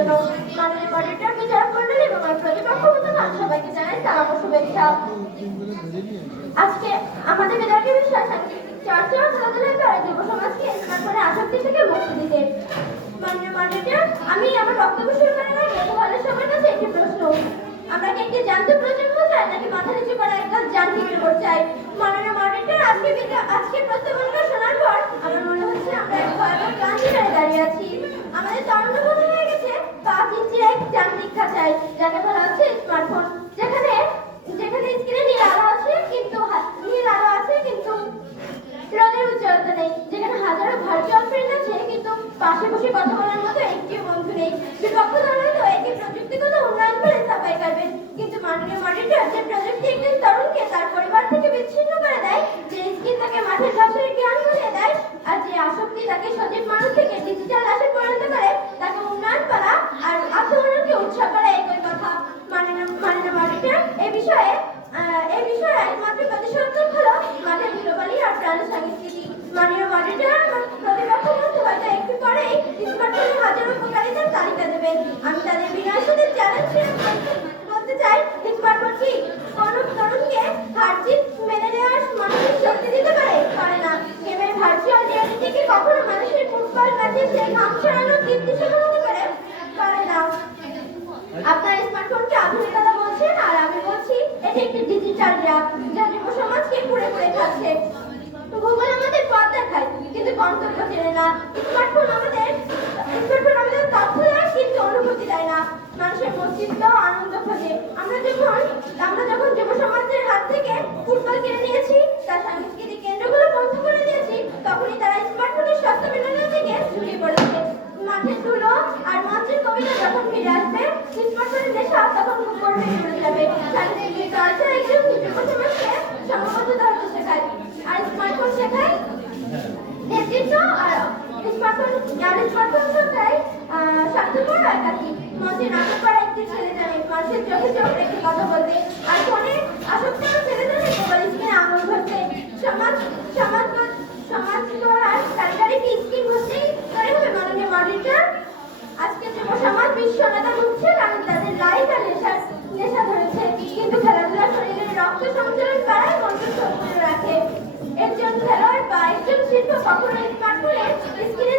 জন্য। মাননীয় মডারেটর, বিচারক মণ্ডলী এবং প্রতিপক্ষ বন্ধুগণ, সবাইকে জানাই সালাম ও শুভেচ্ছা। আজকে আমাদের বিতর্কের বিষয় চর্চা ও খেলাধুলার দ্বারা যুব সমাজকে স্মার্টফোনের আসক্তি থেকে মুক্তি দিতে। মাননীয় মডারেটর, আমি আমার বক্তব্য শুরু করার আগে তোমাদের সবার কাছে একটি প্রশ্ন। আমরা কি একটি যান্ত্রিক প্রজন্ম চাই নাকি মাথা নিচু করা একটা যান্ত্রিক রিপোর্ট চাই? মাননীয় মডারেটর, আজকে প্রস্তাবনা শোনার পর আমার মনে হচ্ছে আমরা এক ভয়াবহ ক্লান্তিকারে দাঁড়িয়ে আছি। আমাদের তরুণ মনে হয়ে গেছে 5 ইঞ্চির এক যান্ত্রিক খাঁচায়, যাকে বলা হচ্ছে স্মার্টফোন, যেখানে স্ক্রিনে নীল আলো আছে কিন্তু রোদের উজ্জ্বলতা নেই, যেখানে হাজারো ভার্চুয়াল ফ্রেন্ড আছে কিন্তু পাশে বসে কথা বলার মতো একটিও বন্ধু নেই। বিপক্ষ দল হয়তো একই প্রযুক্তিগত উন্নয়ন করে সাফাই করবেন, কিন্তু মাননীয় মডারেটর, যে প্রযুক্তি একজন তরুণকে তার পরিবার থেকে বিচ্ছিন্ন করে দেয়, যে স্কিল তাকে মাঠের ঘাসের জ্ঞান ভুলিয়ে দেয়, আর যে আসক্তি তাকে সজীব মানুষ থেকে ডিজিটাল লাশে পরিণত করে, তাকে উন্নয়ন করা আর আত্মমননকে উৎসাহ করা একই কথা। মাননীয় মডারেটর, এই বিষয়ে একমাত্র প্রতিশোধক হলো মাঠের ধুলোবালি আর প্রাণ সংস্কৃতি। মাননীয় মডারেটর, প্রতিপক্ষ বন্ধু হয়তো একটু পরেই স্মার্টফোনের হাজারো উপকারিতার তালিকা দেবেন। আমি তাদের বিনয়ের সাথে চ্যালেঞ্জ বলতে চাই, স্মার্টফোন কি কোন তরুণকে হার জিত মেনে নেওয়ার মানসিক শক্তি দিতে পারে না। গেমের ভার্চুয়াল রিয়ালিটি কি কখনো মানুষের ফুটবল ম্যাচে সেই ঘাম ছড়ানোর তৃপ্তি সমান হতে পারে না। আপনার স্মার্টফোনকে আধুনিকতা বলছেন, আর আমি বলছি এটি একটি ডিজিটাল ড্রাগ, যা যুব সমাজকে পুড়ে খাচ্ছে। গুগল আমাদের পথ দেখায় কিন্তু গন্তব্য চেনে না। স্মার্টফোন আমাদের তথ্য দেয় কিন্তু অনুভূতি দেয় না। মানুষের মস্তিষ্ক আনন্দ খোঁজে। আমরা যখন যুব সমাজের হাত থেকে ফুটবল কিনে নিয়েছি, তার সাংস্কৃতিক কেন্দ্রগুলো বন্ধ করে দিয়েছি, তখনই তারা স্মার্টফোনের সস্তা বিনোদনের দিকে ঝুঁকে পড়েছে। মাঠের ধুলো আর মঞ্চের কবিতা যখন ফিরে আসবে, স্মার্টফোনের নেশা তখন করবে চলে যাবে। সাংস্কৃতিক চর্চা একজন যুব সমাজকে সমবদ্ধ ধরতে শেখায়, আর স্মার্টফোন শেখায় নেতৃত্ব। আর স্মার্টফোন শেখায় স্বার্থপর একাকী। মঞ্চে নাটক করা একটি ছেলে জানে মানুষের চোখে চোখ রেখে কথা বলতে, আর ফোনে আসক্ত ছেলে জানে মোবাইল স্ক্রিনে আঙুল ঘষতে। সমাজ গড়ার কারিগরি কি স্কিম হচ্ছেই করে হবে। মাননীয় মডারেটর, আজকে যুব সমাজ বিশ্ব নেতা হচ্ছে কারণ তাদের লাইফ আর নেশা ধরেছে, কিন্তু খেলাধুলা শরীরের রক্ত সঞ্চালন বাড়ায়, মনকে সক্রিয় রাখে। একজন খেলোয়াড় বা একজন শিল্প কখনো স্মার্টফোনের স্ক্রিনে